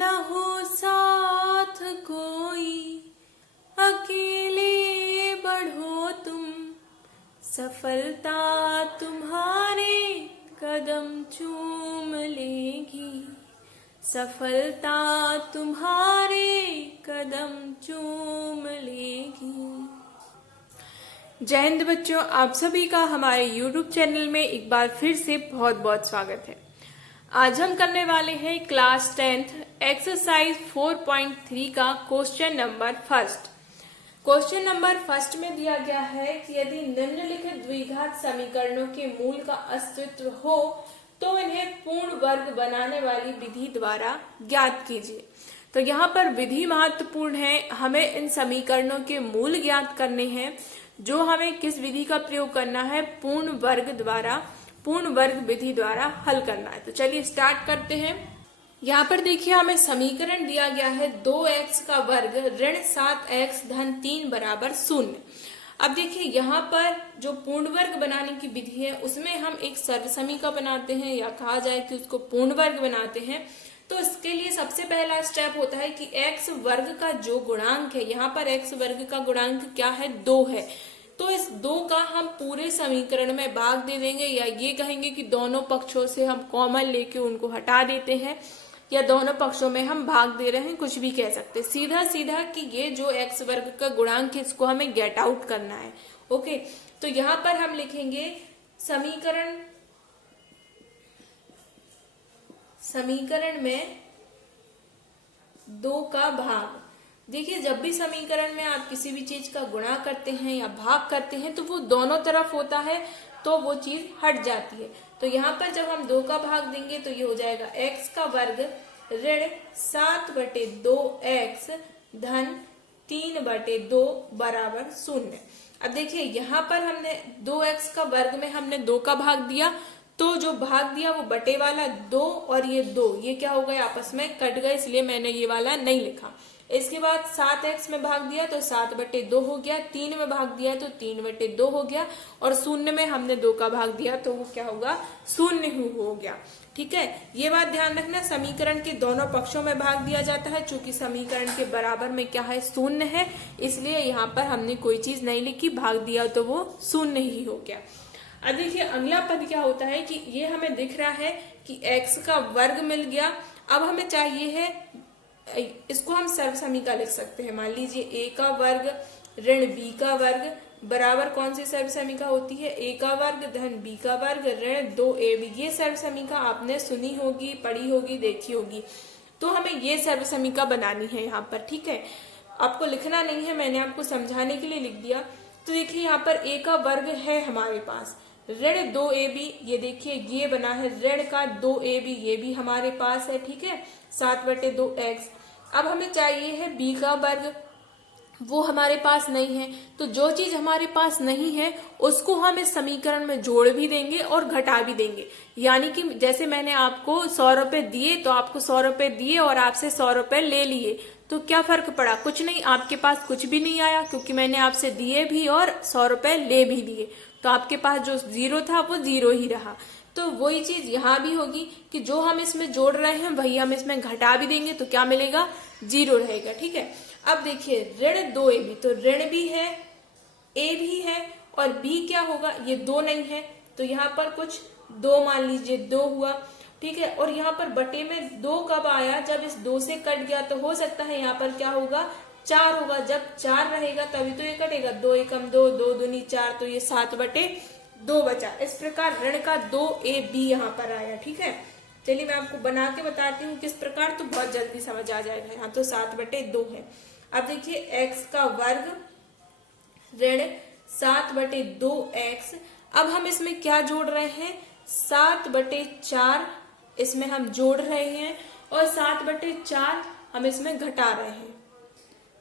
न हो साथ कोई, अकेले बढ़ो तुम, सफलता तुम्हारे कदम चूम लेगी, सफलता तुम्हारे कदम चूम लेगी। जय हिंद बच्चों, आप सभी का हमारे YouTube चैनल में एक बार फिर से बहुत बहुत स्वागत है। आज हम करने वाले हैं क्लास 10th एक्सरसाइज 4.3 का question number first. Question number first में दिया गया है कि यदि निम्नलिखित द्विघात समीकरणों के मूल का अस्तित्व हो तो इन्हें पूर्ण वर्ग बनाने वाली विधि द्वारा ज्ञात कीजिए। तो यहाँ पर विधि महत्वपूर्ण है, हमें इन समीकरणों के मूल ज्ञात करने हैं, जो हमें किस विधि का प्रयोग करना है, पूर्ण वर्ग विधि द्वारा हल करना है। तो चलिए स्टार्ट करते हैं। यहाँ पर देखिए हमें समीकरण दिया गया है 2x का वर्ग ऋण 7x धन 3 बराबर 0। अब देखिए यहाँ पर जो पूर्ण वर्ग बनाने की विधि है उसमें हम एक सर्वसमीका बनाते हैं, या कहा जाए कि उसको पूर्ण वर्ग बनाते हैं। तो इसके लिए सबसे पहला स्टेप होता है कि x वर्ग का जो गुणांक है, यहाँ पर x वर्ग का गुणांक क्या है, 2 है। तो इस 2 का हम पूरे समीकरण में भाग दे देंगे, या ये कहेंगे कि दोनों पक्षों से हम कॉमन लेके उनको हटा देते हैं, या दोनों पक्षों में हम भाग दे रहे हैं, कुछ भी कह सकते हैं। सीधा सीधा कि ये जो x वर्ग का गुणांक है इसको हमें गेट आउट करना है। ओके, तो यहाँ पर हम लिखेंगे समीकरण में 2 का भाग। देखिए जब भी समीकरण में आप किसी भी चीज का गुणा करते हैं या भाग करते हैं तो वो दोनों तरफ होता है, तो वो चीज हट जाती है। तो यहाँ पर जब हम 2 का भाग देंगे तो ये हो जाएगा x का वर्ग ऋण 7/2x धन 3/2 बराबर 0। अब देखिए यहाँ पर हमने 2x का वर्ग में हमने 2 का भाग दिया, तो जो भाग दिया वो बटे वाला 2 और ये 2 ये क्या हो गए, आपस में कट गए, इसलिए मैंने ये वाला नहीं लिखा। इसके बाद 7x में भाग दिया तो 7/2 हो गया, 3 में भाग दिया तो 3/2 हो गया, और 0 में हमने 2 का भाग दिया तो वो क्या होगा, 0 हो गया। ठीक है, ये बात ध्यान रखना, समीकरण के दोनों पक्षों में भाग दिया जाता है। चूंकि समीकरण के बराबर में क्या है, 0 है, इसलिए यहाँ पर हमने कोई चीज नहीं लिखी, भाग दिया तो वो 0 ही हो गया। अब देखिए अगला पद क्या होता है कि ये हमें दिख रहा है कि x का वर्ग मिल गया। अब हमें चाहिए है, इसको हम सर्वसमीका लिख सकते हैं। मान लीजिए a का वर्ग ऋण b का वर्ग बराबर कौन सी सर्वसमीका होती है, a का वर्ग धन b का वर्ग ऋण 2ab। ये सर्वसमीका आपने सुनी होगी, पढ़ी होगी, देखी होगी। तो हमें ये सर्वसमीका बनानी है यहाँ पर। ठीक है, आपको लिखना नहीं है, मैंने आपको समझाने के लिए लिख दिया। तो देखिए यहाँ पर a का वर्ग है हमारे पास ऋण 2ab, ये देखिए ये बना है ऋण का 2ab, ये भी हमारे पास है। ठीक है, 7/2x। अब हमें चाहिए है b का वर्ग, वो हमारे पास नहीं है। तो जो चीज हमारे पास नहीं है उसको हम इस समीकरण में जोड़ भी देंगे और घटा भी देंगे। यानी कि जैसे मैंने आपको 100 रुपए दिए तो आपको 100 रुपए दिए और आपसे 100 रुपए ले लिए, तो क्या फर्क पड़ा, कुछ नहीं, आपके पास कुछ भी नहीं आया, क्योंकि मैंने आपसे दिए भी और 100 रुपए ले भी लिए, तो आपके पास जो 0 था वो 0 ही रहा। तो वही चीज यहाँ भी होगी कि जो हम इसमें जोड़ रहे हैं वही हम इसमें घटा भी देंगे, तो क्या मिलेगा, 0 रहेगा। ठीक है, अब देखिए ऋण 2ab, तो ऋण भी है, a भी है, और b क्या होगा, ये 2 नहीं है, तो यहाँ पर कुछ 2 मान लीजिए 2 हुआ। ठीक है, और यहाँ पर बटे में 2 कब आया, जब इस 2 से कट गया, तो हो सकता है यहाँ पर क्या होगा, 4 होगा। जब 4 रहेगा तभी तो ये कटेगा, 2 एकम 2, 2 दूनी 4, तो ये 7/2 बचा। इस प्रकार ऋण का 2ab यहाँ पर आया। ठीक है, चलिए मैं आपको बना के बताती हूँ किस प्रकार, तो बहुत जल्दी समझ आ जाएगा। यहाँ तो 7/2 है। अब देखिए x का वर्ग ऋण 7/2x। अब हम इसमें क्या जोड़ रहे हैं, 7/4 इसमें हम जोड़ रहे हैं, और 7/4 हम इसमें घटा रहे हैं।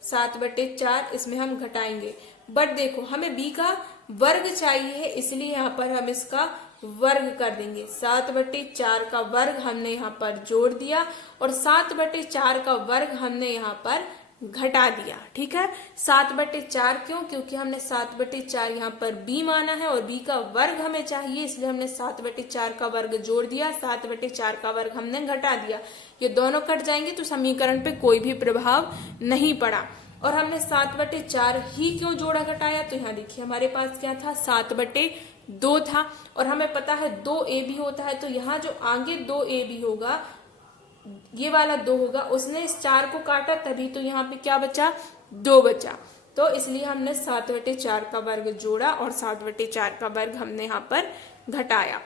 7/4 इसमें हम घटाएंगे। बट देखो हमें b का वर्ग चाहिए है, इसलिए यहाँ पर हम इसका वर्ग कर देंगे। 7/4 का वर्ग हमने यहाँ पर जोड़ दिया, और 7/4 का वर्ग हमने यहाँ पर घटा दिया। ठीक है, 7/4 क्यों, क्योंकि हमने 7/4 यहाँ पर b माना है, और b का वर्ग हमें चाहिए, इसलिए हमने 7/4 का वर्ग जोड़ दिया, 7/4 का वर्ग हमने घटा दिया। ये दोनों कट जाएंगे तो समीकरण पे कोई भी प्रभाव नहीं पड़ा। और हमने 7/4 ही क्यों जोड़ा घटाया, तो यहाँ देखिए हमारे पास क्या था, 7/2 था और हमें पता है 2ab होता है, तो यहाँ जो आगे 2ab होगा, ये वाला 2 होगा, उसने इस 4 को काटा तभी तो यहाँ पे क्या बचा, 2 बचा। तो इसलिए हमने 7/4 का वर्ग जोड़ा और 7/4 का वर्ग हमने यहाँ पर घटाया।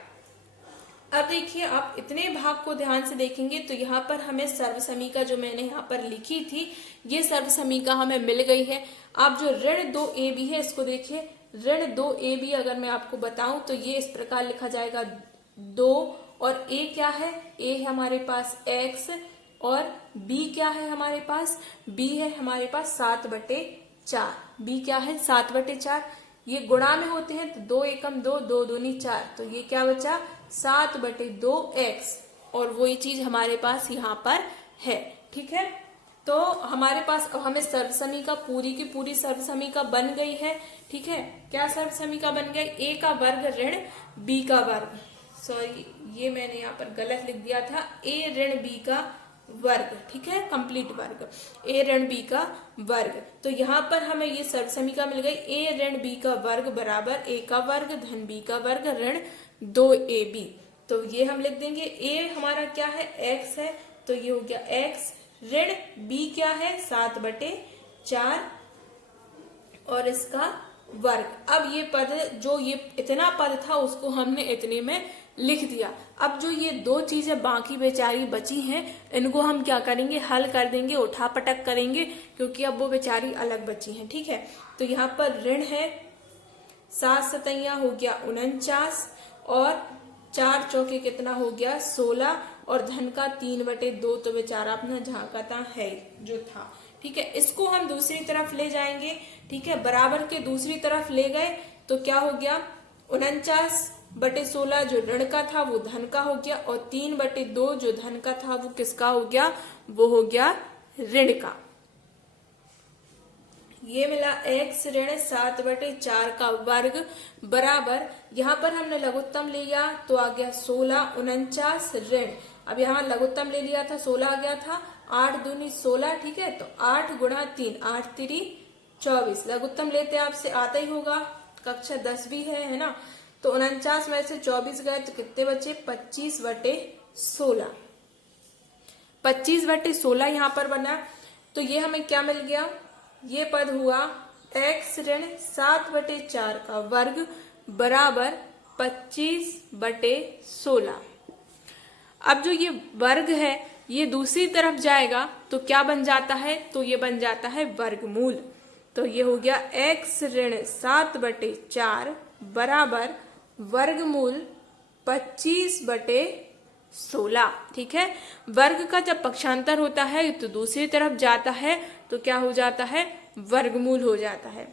अब देखिए आप इतने भाग को ध्यान से देखेंगे तो यहाँ पर हमें सर्वसमीका जो मैंने यहाँ पर लिखी थी, ये सर्वसमीका हमें मिल गई है। आप जो ऋण 2ab है इसको देखिए, ऋण 2ab अगर मैं आपको बताऊं तो ये इस प्रकार लिखा जाएगा 2 और a क्या है, a है हमारे पास x और b क्या है हमारे पास, b है हमारे पास 7/4, b क्या है 7/4, ये गुणा में होते हैं तो 2 एकम 2, 2 दूनी 4, तो ये क्या बचा 7/2x और वही चीज हमारे पास यहाँ पर है। ठीक है, तो हमारे पास अब हमें सर्वसमीका पूरी की पूरी सर्वसमीका बन गई है। ठीक है, क्या सर्वसमीका बन गई, a का वर्ग ऋण b का वर्ग, सॉरी ये मैंने यहाँ पर गलत लिख दिया था, a ऋण b का वर्ग। ठीक है, कंप्लीट वर्ग, a ऋण b का वर्ग। तो यहाँ पर हमें ये सर्वसमीका मिल गई, a ऋण b का वर्ग बराबर a का वर्ग धन b का वर्ग ऋण 2ab। तो ये हम लिख देंगे, a हमारा क्या है x है, तो ये हो गया x ऋण b क्या है 7/4 और इसका वर्ग। अब ये पद जो ये इतना पद था उसको हमने इतने में लिख दिया। अब जो ये दो चीजें बाकी बेचारी बची हैं इनको हम क्या करेंगे, हल कर देंगे, उठा पटक करेंगे, क्योंकि अब वो बेचारी अलग बची हैं। ठीक है, तो यहाँ पर ऋण है 7 सतैया हो गया 49 और 4 चौके कितना हो गया 16 और धन का 3/2, तो बेचारा अपना झांकाता है जो था। ठीक है, इसको हम दूसरी तरफ ले जाएंगे। ठीक है, बराबर के दूसरी तरफ ले गए तो क्या हो गया 49/16 जो ऋण का था वो धन का हो गया और 3/2 जो धन का था वो किसका हो गया, वो हो गया ऋण का। ये मिला x ऋण 7/4 का वर्ग बराबर, यहाँ पर हमने लघुत्तम लिया तो आ गया 16 49 ऋण, अब यहाँ लघुत्तम ले लिया था 16 आ गया था, 8 दूनी 16। ठीक है, तो 8 गुणा 3 8 3 24, लघुत्तम लेते आपसे आता ही होगा, कक्षा 10वीं है ना। तो 49 में से 24 गए तो कितने बचे 25/16, 25/16 यहाँ पर बना। तो ये हमें क्या मिल गया, ये पद हुआ x ऋण 7/4 का वर्ग बराबर 25/16। अब जो ये वर्ग है ये दूसरी तरफ जाएगा तो क्या बन जाता है, तो ये बन जाता है वर्गमूल। तो ये हो गया x ऋण 7/4 बराबर वर्गमूल 25/16। ठीक है, वर्ग का जब पक्षांतर होता है तो दूसरी तरफ जाता है तो क्या हो जाता है, वर्गमूल हो जाता है।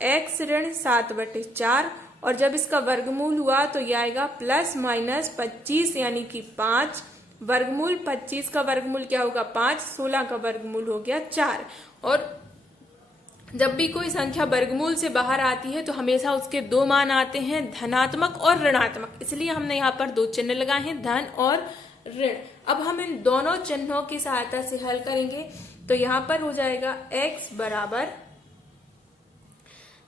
x ऋण 7/4 और जब इसका वर्गमूल हुआ तो ये आएगा ±25 यानी कि 5, वर्गमूल 25 का वर्गमूल क्या होगा 5, 16 का वर्गमूल हो गया 4। और जब भी कोई संख्या वर्गमूल से बाहर आती है तो हमेशा उसके दो मान आते हैं, धनात्मक और ऋणात्मक, इसलिए हमने यहाँ पर दो चिन्ह लगाए हैं, धन और ऋण। अब हम इन दोनों चिन्हों की सहायता से हल करेंगे। तो यहाँ पर हो जाएगा x बराबर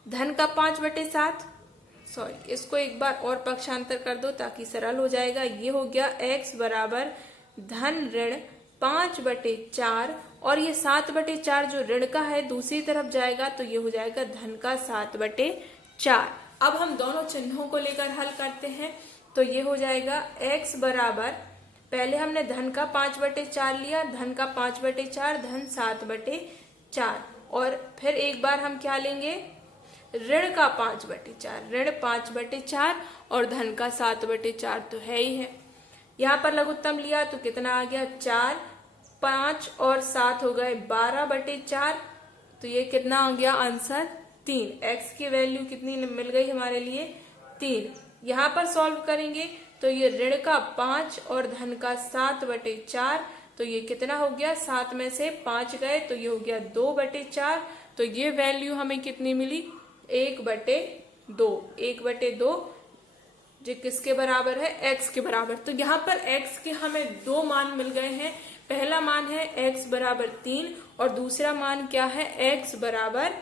धन का 5/7, सॉरी इसको एक बार और पक्षांतर कर दो ताकि सरल हो जाएगा। ये हो गया x बराबर धन ऋण 5/4 और ये 7/4 जो ऋण का है दूसरी तरफ जाएगा तो ये हो जाएगा धन का 7/4। अब हम दोनों चिन्हों को लेकर हल करते हैं। तो ये हो जाएगा x बराबर, पहले हमने धन का 5/4 लिया, धन का 5/4 धन 7/4 और फिर एक बार हम क्या लेंगे ऋण का 5/4, ऋण 5/4 और धन का 7/4 तो है ही है। यहाँ पर लघुत्तम लिया तो कितना आ गया 4, 5 और 7 हो गए 12/4, तो ये कितना आ गया आंसर 3। x की वैल्यू कितनी मिल गई हमारे लिए 3। यहाँ पर सॉल्व करेंगे तो ये ऋण का 5 और धन का 7/4, तो ये कितना हो गया 7 में से 5 गए तो ये हो गया 2/4, तो ये वैल्यू हमें कितनी मिली 1/2, 1/2 जो किसके बराबर है x के बराबर। तो यहाँ पर x के हमें दो मान मिल गए हैं, पहला मान है x बराबर 3 और दूसरा मान क्या है x बराबर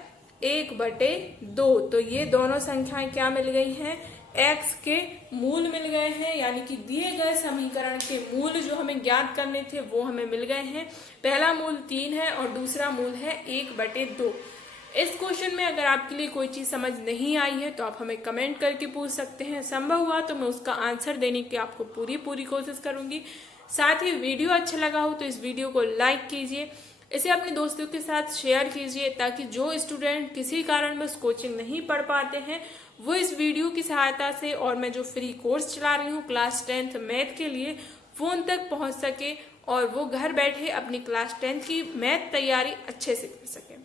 1/2। तो ये दोनों संख्याएं क्या मिल गई हैं, x के मूल मिल गए हैं, यानी कि दिए गए समीकरण के मूल जो हमें ज्ञात करने थे वो हमें मिल गए हैं। पहला मूल 3 है और दूसरा मूल है 1/2। इस क्वेश्चन में अगर आपके लिए कोई चीज समझ नहीं आई है तो आप हमें कमेंट करके पूछ सकते हैं, संभव हुआ तो मैं उसका आंसर देने की आपको पूरी कोशिश करूंगी। साथ ही वीडियो अच्छा लगा हो तो इस वीडियो को लाइक कीजिए, इसे अपने दोस्तों के साथ शेयर कीजिए, ताकि जो स्टूडेंट किसी कारणवश कोचिंग नहीं पढ़ पाते हैं वो इस वीडियो की सहायता से और मैं जो फ्री कोर्स चला रही हूँ क्लास 10th मैथ के लिए वो उन तक पहुंच सके और वो घर बैठे अपनी क्लास 10th की मैथ तैयारी अच्छे से कर सके।